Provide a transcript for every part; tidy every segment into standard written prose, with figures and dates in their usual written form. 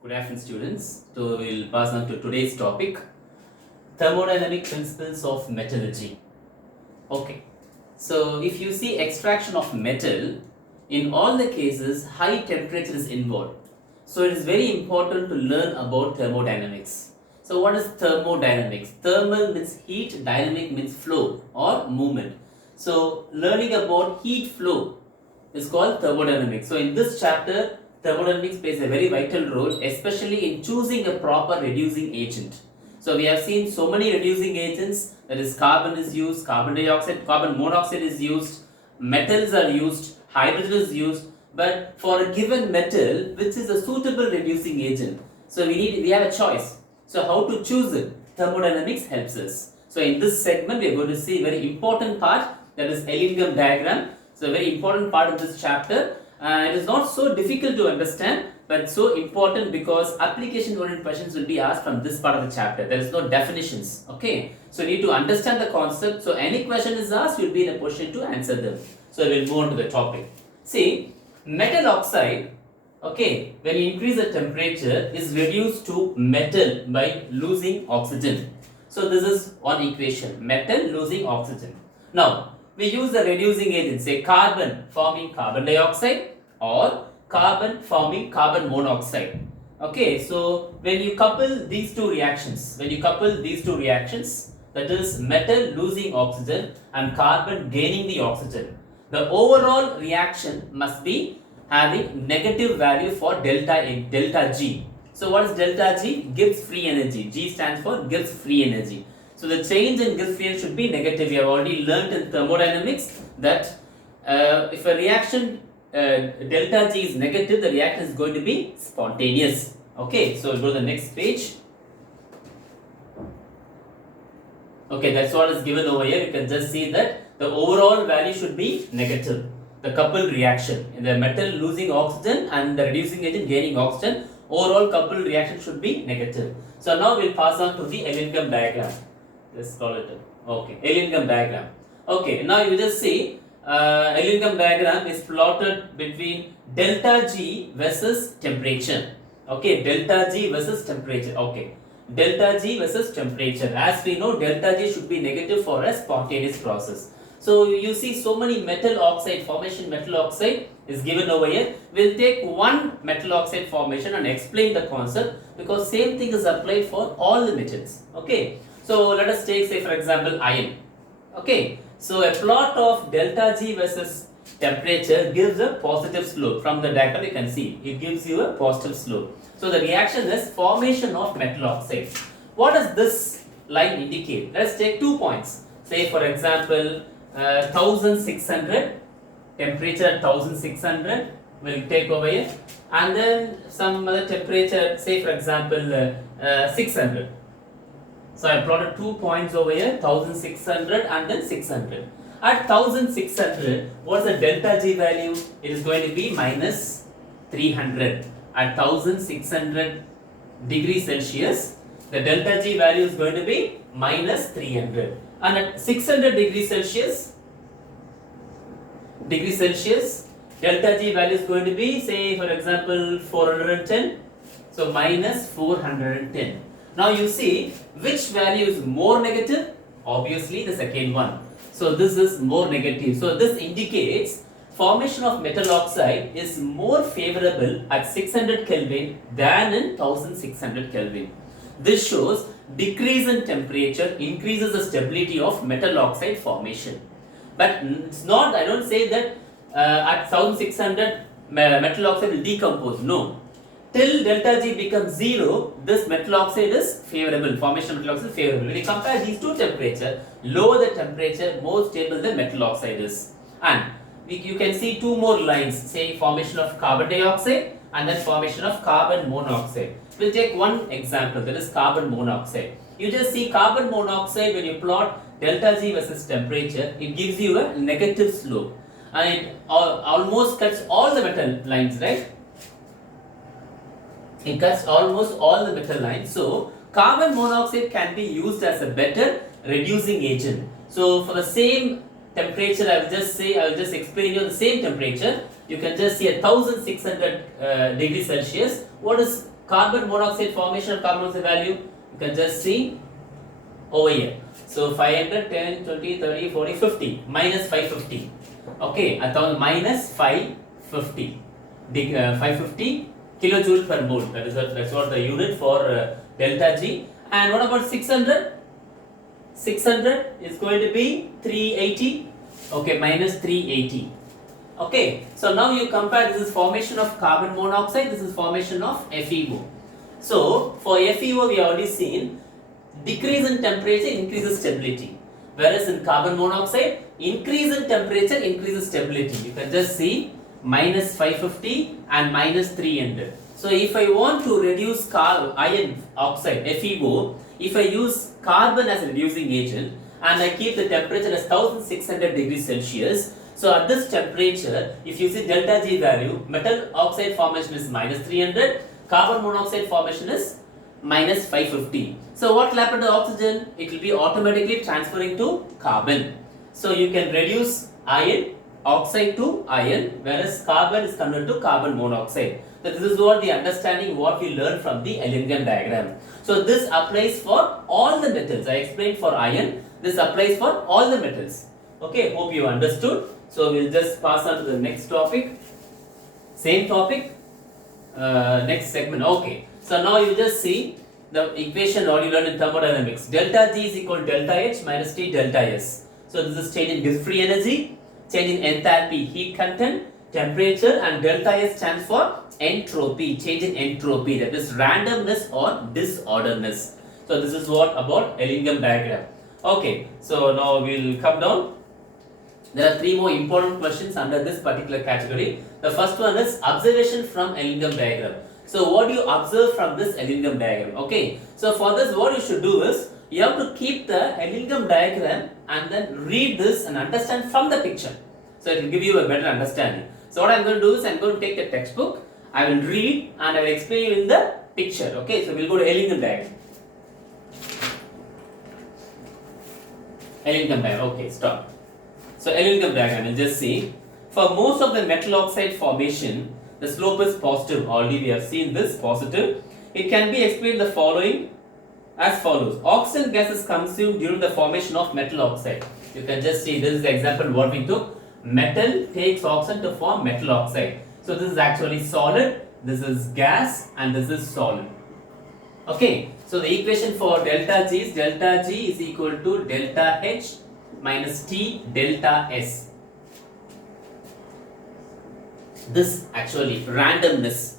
Good afternoon, students. So we'll pass on to today's topic, thermodynamic principles of metallurgy. Okay. So if you see extraction of metal, in all the cases, high temperature is involved. So it is very important to learn about thermodynamics. So what is thermodynamics? Thermal means heat, dynamic means flow or movement. So learning about heat flow is called thermodynamics. So in this chapter, thermodynamics plays a very vital role, especially in choosing a proper reducing agent. So we have seen so many reducing agents, that is carbon is used, carbon dioxide, carbon monoxide is used, metals are used, hydrogen is used, but for a given metal, which is a suitable reducing agent, so we have a choice. So how to choose it? Thermodynamics helps us. So in this segment, we are going to see a very important part, that is Ellingham diagram. So a very important part of this chapter. It is not so difficult to understand, but so important because application oriented questions will be asked from this part of the chapter. There is no definitions. Okay, so you need to understand the concept. So any question is asked, you will be in a position to answer them. So we will move on to the topic. See, metal oxide, okay, when you increase the temperature, is reduced to metal by losing oxygen. So this is one equation, metal losing oxygen. Now we use the reducing agent, say carbon forming carbon dioxide or carbon forming carbon monoxide. Okay, so when you couple these two reactions, that is metal losing oxygen and carbon gaining the oxygen, the overall reaction must be having negative value for delta G. So what is delta G? Gibbs free energy. G stands for Gibbs free energy. So the change in Gibbs free energy should be negative. We have already learnt in thermodynamics that if a reaction delta G is negative, the reaction is going to be spontaneous. Okay, so we'll go to the next page. Okay, that's what is given over here. You can just see that the overall value should be negative. The coupled reaction in the metal losing oxygen and the reducing agent gaining oxygen, overall coupled reaction should be negative. So now we'll pass on to the Ellingham diagram. Let's call it Ellingham diagram. Okay, now you just see Ellingham diagram is plotted between delta G versus temperature. Okay, delta G versus temperature. Okay, delta G versus temperature. As we know, delta G should be negative for a spontaneous process. So you see so many metal oxide formation, metal oxide is given over here. We'll take one metal oxide formation and explain the concept, because same thing is applied for all the metals. Okay, so let us take, say for example, iron. Okay, so a plot of delta G versus temperature gives a positive slope. From the diagram you can see it gives you a positive slope. So the reaction is formation of metal oxide. What does this line indicate? Let's take 2 points. Say for example 1600, temperature 1600 will take over here, and then some other temperature, say for example 600. So I plotted 2 points over here, 1600 and then 600. At 1600, what's the delta G value? It is going to be minus 300. At 1600 degrees Celsius, the delta G value is going to be minus 300. And at 600 degrees Celsius, delta G value is going to be, say for example 410. So minus 410. Now you see which value is more negative? Obviously the second one. So this is more negative. So this indicates formation of metal oxide is more favorable at 600 Kelvin than in 1600 Kelvin. This shows decrease in temperature increases the stability of metal oxide formation. But it's not, I don't say that at 1600 metal oxide will decompose. No. Till delta G becomes 0, this metal oxide is favorable. Formation of metal oxide is favorable. When you compare these two temperatures, lower the temperature, more stable the metal oxide is. And you can see two more lines, say formation of carbon dioxide and then formation of carbon monoxide. We'll take one example, that is carbon monoxide. You just see carbon monoxide, when you plot delta G versus temperature, it gives you a negative slope. And it almost cuts all the metal lines, right? It cuts almost all the metal lines. So carbon monoxide can be used as a better reducing agent. So for the same temperature, I will just explain you the same temperature. You can just see 1600 degrees Celsius. What is carbon monoxide formation of carbon monoxide value, you can just see over here. So 500, 10, 20, 30, 40, 50, minus 550. Okay, minus 550. 550 kilojoule per mole. That's what the unit for delta G. And what about 600? 600 is going to be 380. Okay, minus 380. Okay, so now you compare, this is formation of carbon monoxide, this is formation of FeO. So for FeO we have already seen decrease in temperature increases stability, whereas in carbon monoxide increase in temperature increases stability. You can just see minus 550 and minus 300. So if I want to reduce iron oxide FeO, if I use carbon as a reducing agent and I keep the temperature as 1600 degrees Celsius, so at this temperature, if you see delta G value, metal oxide formation is minus 300, carbon monoxide formation is minus 550. So what will happen to oxygen? It will be automatically transferring to carbon. So you can reduce iron oxide to iron, whereas carbon is converted to carbon monoxide. So this is what the understanding what we learned from the Ellingham diagram. So this applies for all the metals. I explained for iron. This applies for all the metals. Okay, hope you understood. So we'll just pass on to the next topic. Same topic. Next segment. Okay. So now you just see the equation what you learned in thermodynamics. Delta G is equal to delta H minus T delta S. So this is change in gift free energy, change in enthalpy, heat content, temperature, and delta S stands for entropy, change in entropy, that is randomness or disorderness. So this is what about Ellingham diagram. Okay, so now we'll come down. There are three more important questions under this particular category. The first one is observation from Ellingham diagram. So what do you observe from this Ellingham diagram? Okay, so for this what you should do is you have to keep the Ellingham diagram and then read this and understand from the picture. So it will give you a better understanding. So what I am going to do is I am going to take the textbook, I will read and I will explain you in the picture. Okay, so we will go to Ellingham diagram. Ellingham diagram, okay, stop. So Ellingham diagram, we'll just see. For most of the metal oxide formation, the slope is positive. Already we have seen this positive. It can be explained the following as follows. Oxygen gas is consumed during the formation of metal oxide. You can just see this is the example what we took. Metal takes oxygen to form metal oxide. So this is actually solid, this is gas and this is solid. Okay, so the equation for delta G is equal to delta H minus T delta S. This actually randomness.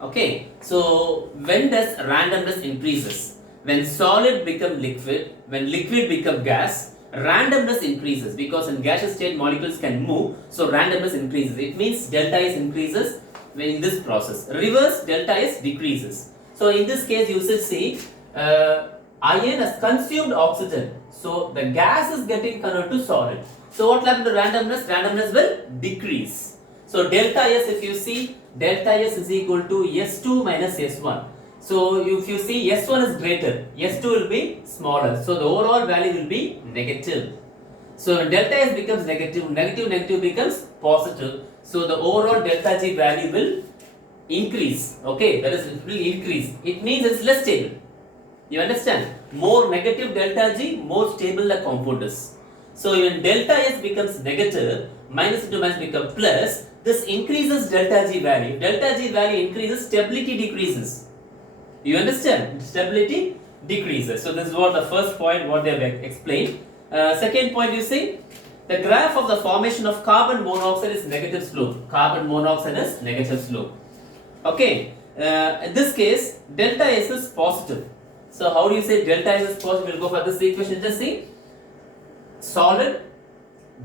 Okay, so when does randomness increases? When solid become liquid, when liquid become gas, randomness increases because in gaseous state molecules can move, so randomness increases. It means delta S increases when in this process. Reverse, delta S decreases. So in this case you should see iron has consumed oxygen, so the gas is getting converted to solid. So what will happen to randomness? Randomness will decrease. So delta S, if you see, delta S is equal to S2 minus S1. So if you see S1 is greater, S2 will be smaller. So the overall value will be negative. So when delta S becomes negative, negative becomes positive. So the overall delta G value will increase. Okay, that is, it will increase. It means it's less stable. You understand? More negative delta G, more stable the compound is. So when delta S becomes negative, minus into minus becomes plus, this increases delta G value. Delta G value increases, stability decreases. You understand? Stability decreases. So this is what the first point what they have explained. Second point, you see, the graph of the formation of carbon monoxide is negative slope. Carbon monoxide is negative slope. Okay. In this case, delta S is positive. So how do you say delta S is positive? We'll go for this equation. Just see, solid,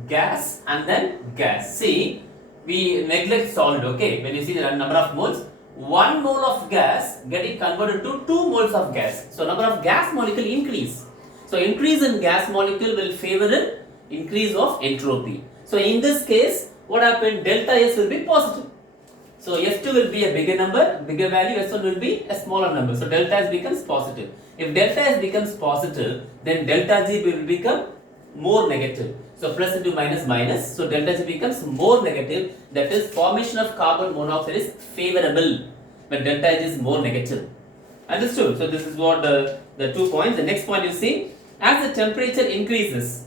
gas, and then gas. See, we neglect solid. Okay, when you see the number of moles, 1 mole of gas getting converted to 2 moles of gas. So number of gas molecule increase. So increase in gas molecule will favor an increase of entropy. So in this case, what happened? Delta S will be positive. So S2 will be a bigger number, bigger value, S1 will be a smaller number. So delta S becomes positive. If delta S becomes positive, then delta G will become more negative. So plus into minus minus. So delta G becomes more negative. That is, formation of carbon monoxide is favorable. but delta H is more negative. Understood? So this is what the 2 points. The next point you see, as the temperature increases,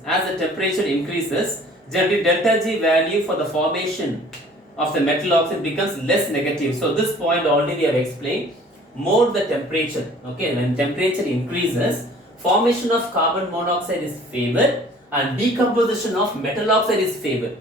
generally delta G value for the formation of the metal oxide becomes less negative. So this point already we have explained. More the temperature, okay, when temperature increases, formation of carbon monoxide is favored and decomposition of metal oxide is favored.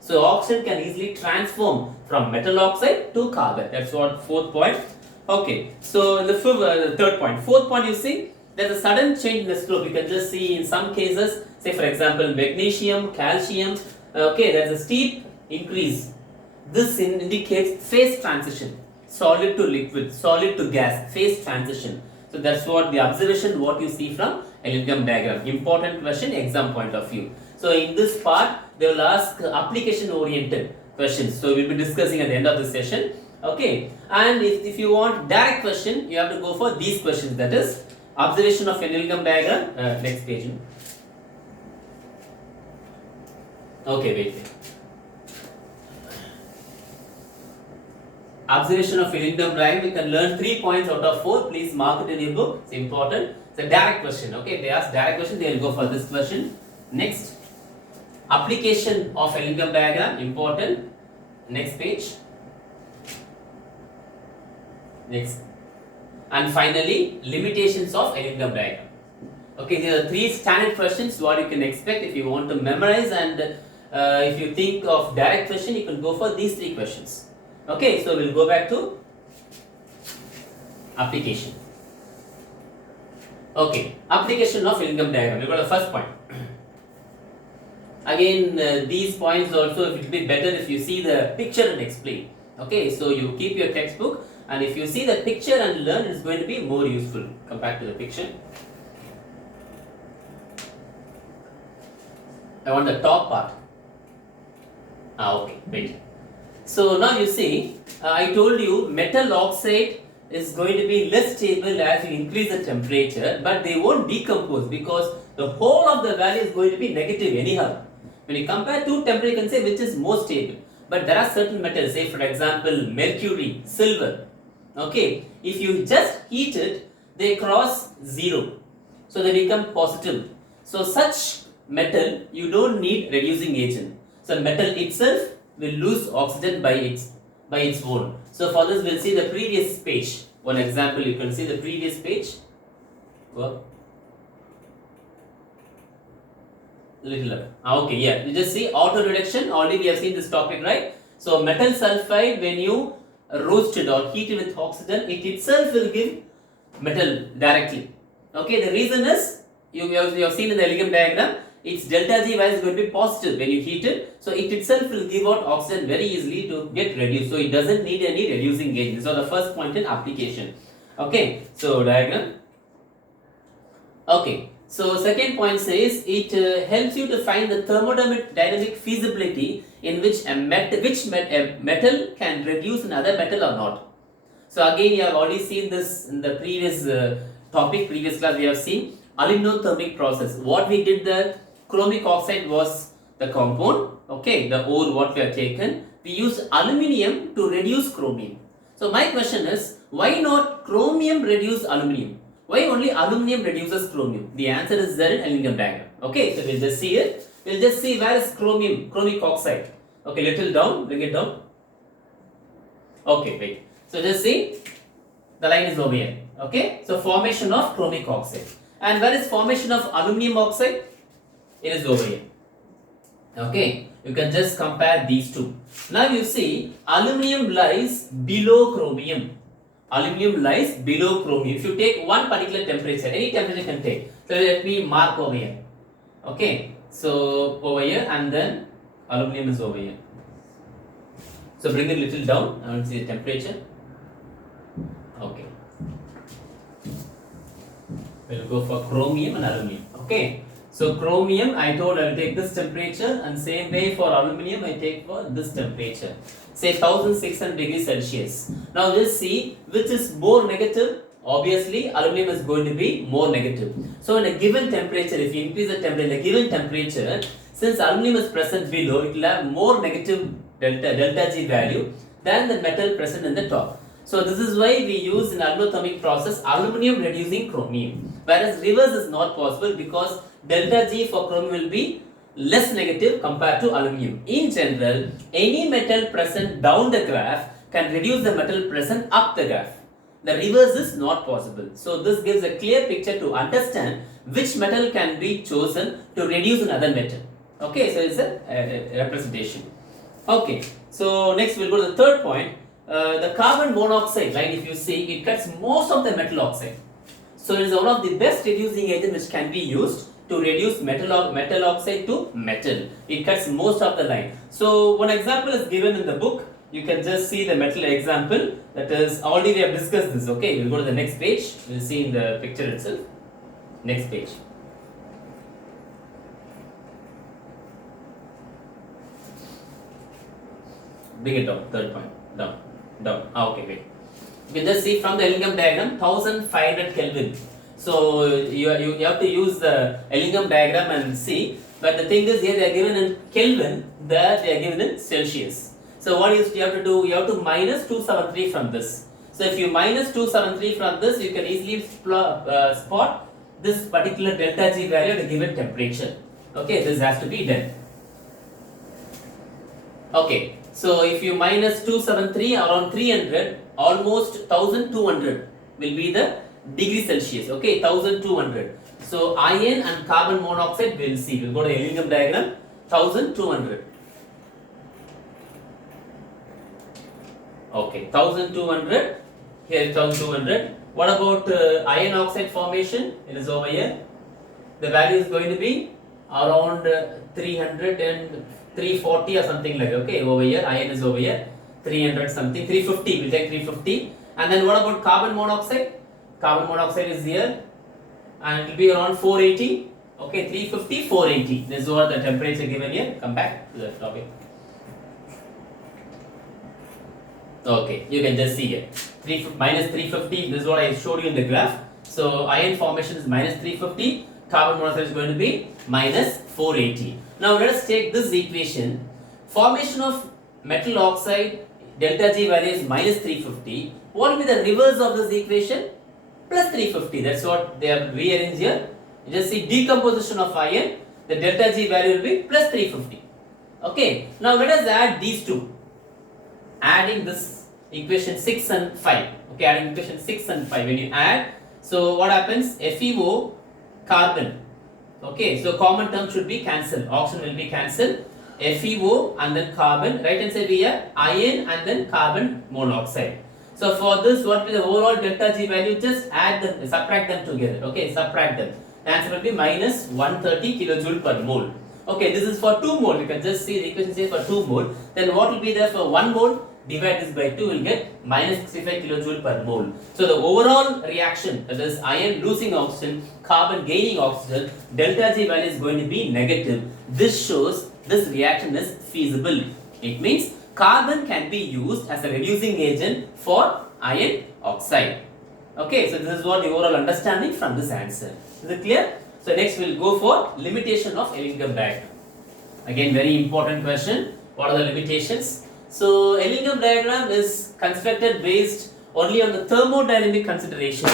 So oxygen can easily transform from metal oxide to carbon. That's what 4th point. Okay, so in the 3rd point, 4th point you see, there's a sudden change in the slope. You can just see in some cases, say for example magnesium, calcium, okay, there's a steep increase. This indicates phase transition, solid to liquid, solid to gas, phase transition. So that's what the observation, what you see from equilibrium diagram. Important question, exam point of view. So in this part, they will ask application oriented questions. So we'll be discussing at the end of the session. Okay, and if you want direct question, you have to go for these questions. That is observation of equilibrium diagram. Next page. Okay, wait. Observation of equilibrium diagram, we can learn 3 points out of 4. Please mark it in your book. It's important. It's a direct question. Okay, if they ask direct question, they will go for this question. Next, application of equilibrium diagram, important. Next page. Next, and finally limitations of equilibrium diagram. Okay, these are 3 standard questions what you can expect if you want to memorize, and if you think of direct question, you can go for these 3 questions. Okay, so we'll go back to application. Okay, application of equilibrium diagram. We got the first point. Again, these points also, it will be better if you see the picture and explain. Okay, so you keep your textbook, and if you see the picture and learn, it's going to be more useful compared to the picture. I want the top part. Okay, wait. So now you see, I told you metal oxide is going to be less stable as you increase the temperature, but they won't decompose because the whole of the value is going to be negative anyhow. When you compare 2 temperature, you can say which is more stable. But there are certain metals, say for example mercury, silver. Okay, if you just heat it, they cross 0. So they become positive. So such metal, you don't need reducing agent. So metal itself will lose oxygen by its own. So for this we'll see the previous page. One example, you can see the previous page. Well, little up. Okay, yeah. You just see auto reduction. Already we have seen this topic, right? So metal sulfide, when you roast it or heat it with oxygen, it itself will give metal directly. Okay, the reason is you have seen in the equilibrium diagram, its delta G value is going to be positive when you heat it. So it itself will give out oxygen very easily to get reduced. So it doesn't need any reducing agent. So the first point in application. Okay, so diagram. Okay, so second point says it helps you to find the thermodynamic feasibility in which a metal can reduce another metal or not. So again, you have already seen this in the previous previous class we have seen aluminothermic process. What we did, the chromic oxide was the compound, okay, the ore what we have taken. We used aluminium to reduce chromium. So my question is, why not chromium reduce aluminium? Why only aluminium reduces chromium? The answer is there in equilibrium diagram. Okay, so we'll just see it. We'll just see where is chromic oxide. Okay, little down, bring it down. Okay, wait. So just see, the line is over here. Okay, so formation of chromic oxide. And where is formation of aluminium oxide? It is over here. Okay, you can just compare these two. Now you see, aluminium lies below chromium. Aluminium lies below chromium. If you take one particular temperature, any temperature you can take. So let me mark over here. Okay, so over here, and then aluminium is over here. So bring it a little down. I want to see the temperature. Okay. We'll go for chromium and aluminium. Okay. So chromium, I told I will take this temperature, and same way for aluminium I take for this temperature. Say 1600 degrees Celsius. Now just see which is more negative. Obviously aluminium is going to be more negative. So in a given temperature, if you increase the temperature in a given temperature, since aluminium is present below, it will have more negative delta G value than the metal present in the top. So this is why we use in alumothermic process aluminum reducing chromium, whereas reverse is not possible because delta G for chromium will be less negative compared to aluminum. In general, any metal present down the graph can reduce the metal present up the graph. The reverse is not possible. So this gives a clear picture to understand which metal can be chosen to reduce another metal. Okay, so it's a representation. Okay, so next we'll go to the third point. The carbon monoxide line, if you see, it cuts most of the metal oxide. So it is one of the best reducing agents which can be used to reduce metal oxide to metal. It cuts most of the line. So one example is given in the book. You can just see the metal example. That is, already we have discussed this. Okay, we'll go to the next page. We'll see in the picture itself. Next page. Bring it down. Third point. Down. Okay, wait. You can just see from the Ellingham diagram 1500 Kelvin. So you have to use the Ellingham diagram and see. But the thing is, here they are given in Kelvin, there they are given in Celsius. So what you have to do? You have to minus 273 from this. So if you minus 273 from this, you can easily spot this particular delta G value at a given temperature. Okay, this has to be done. Okay, so if you minus 273 around 300, almost 1200 will be the degree Celsius. Okay, 1200. So iron and carbon monoxide we'll see. We'll go to the Ellingham diagram. 1200. Okay, 1200. Here 1200. What about iron oxide formation? It is over here. The value is going to be around 300 and 340 or something like that. Okay, over here. Iron is over here. 300 something. 350. We'll take 350. And then what about carbon monoxide? Carbon monoxide is here. And it will be around 480. Okay, 350, 480. This is what the temperature given here. Come back to the topic. Okay, you can just see here. Minus 350, this is what I showed you in the graph. So iron formation is minus 350, carbon monoxide is going to be minus 480. Now let us take this equation. Formation of metal oxide, delta G value is minus 350. What will be the reverse of this equation? Plus 350. That's what they have rearranged here. You just see decomposition of iron, the delta G value will be plus 350. Okay, now let us add these two. Adding this equation 6 and 5. Okay, adding equation 6 and 5. When you add, so what happens? FeO, carbon. Okay, so common term should be cancelled. Oxygen will be cancelled. FeO and then carbon. Right hand side we have iron and then carbon monoxide. So for this, what will be the overall delta G value? Just add them, subtract them together. Okay, subtract them. The answer will be minus 130 kilojoule per mole. Okay, this is for 2 mole. You can just see the equation says for 2 mole. Then what will be there for 1 mole? Divide this by 2, will get minus 65 kilojoule per mole. So the overall reaction, that is iron losing oxygen, carbon gaining oxygen, delta G value is going to be negative. This shows this reaction is feasible. It means carbon can be used as a reducing agent for iron oxide. Okay, so this is what the overall understanding from this answer. Is it clear? So next we'll go for limitation of Ellingham diagram. Again, very important question. What are the limitations? So Ellingham diagram is constructed based only on the thermodynamic consideration.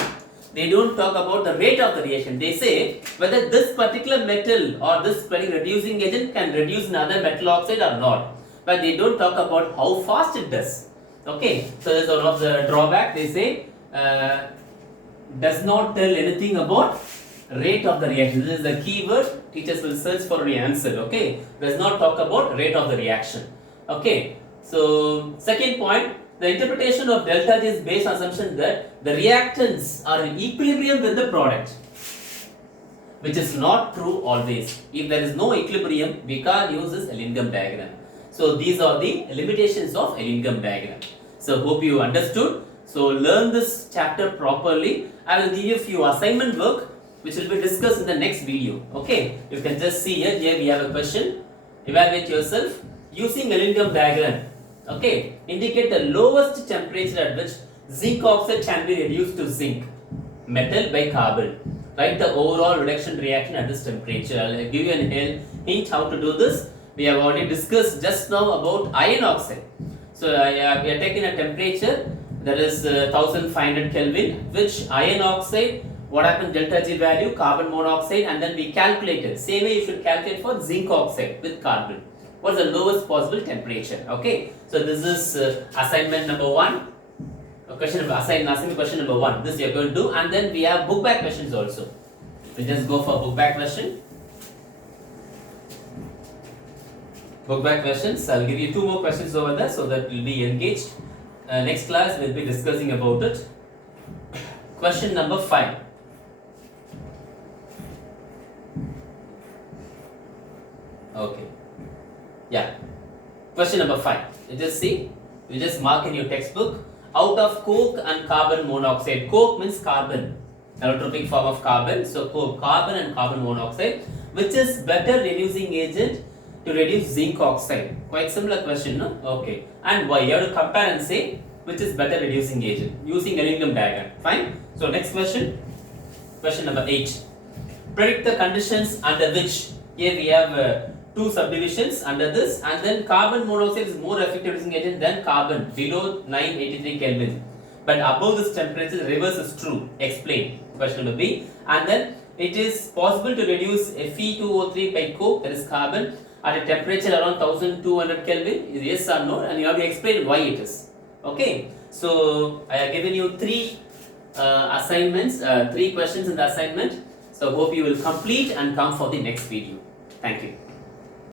They don't talk about the rate of the reaction. They say whether this particular metal or this particular reducing agent can reduce another metal oxide or not. But they don't talk about how fast it does. Okay, so that's one of the drawback. They say does not tell anything about rate of the reaction. This is the keyword. Teachers will search for the answer. Okay, does not talk about rate of the reaction. Okay. So, second point, the interpretation of delta G is based on assumption that the reactants are in equilibrium with the product, which is not true always. If there is no equilibrium, we can't use this Ellingham diagram. So, these are the limitations of Ellingham diagram. So, hope you understood. So, learn this chapter properly. I will give you a few assignment work which will be discussed in the next video. Okay, you can just see here. Here we have a question. Evaluate yourself using Ellingham diagram. Okay, indicate the lowest temperature at which zinc oxide can be reduced to zinc metal by carbon. Write the overall reduction reaction at this temperature. I will give you a hint how to do this. We have already discussed just now about iron oxide. So we are taking a temperature that is 1500 Kelvin, which iron oxide, what happened, delta G value, carbon monoxide, and then we calculated. Same way you should calculate for zinc oxide with carbon. What's the lowest possible temperature? Okay, so this is assignment number 1. Assignment question number 1. This you are going to do, and then we have book back questions also. We just go for book back question. Book back questions. I'll give you 2 more questions over there so that you'll be engaged. Next class we'll be discussing about it. Question number 5. Okay. Yeah. Question number 5. You just see. You just mark in your textbook. Out of coke and carbon monoxide. Coke means carbon, allotropic form of carbon. So coke, carbon and carbon monoxide. Which is better reducing agent to reduce zinc oxide? Quite similar question, no? Okay. And why? You have to compare and say which is better reducing agent using a Millennium diagram. Fine. So next question. Question number 8. Predict the conditions under which, here we have 2 subdivisions under this, and then carbon monoxide is more effective reducing agent than carbon below 983 Kelvin. But above this temperature, the reverse is true. Explain. Question number B. And then it is possible to reduce Fe2O3 by coke, that is carbon, at a temperature around 1200 Kelvin. Is yes or no? And you have to explain why it is. Okay. So I have given you 3 assignments, 3 questions in the assignment. So hope you will complete and come for the next video. Thank you.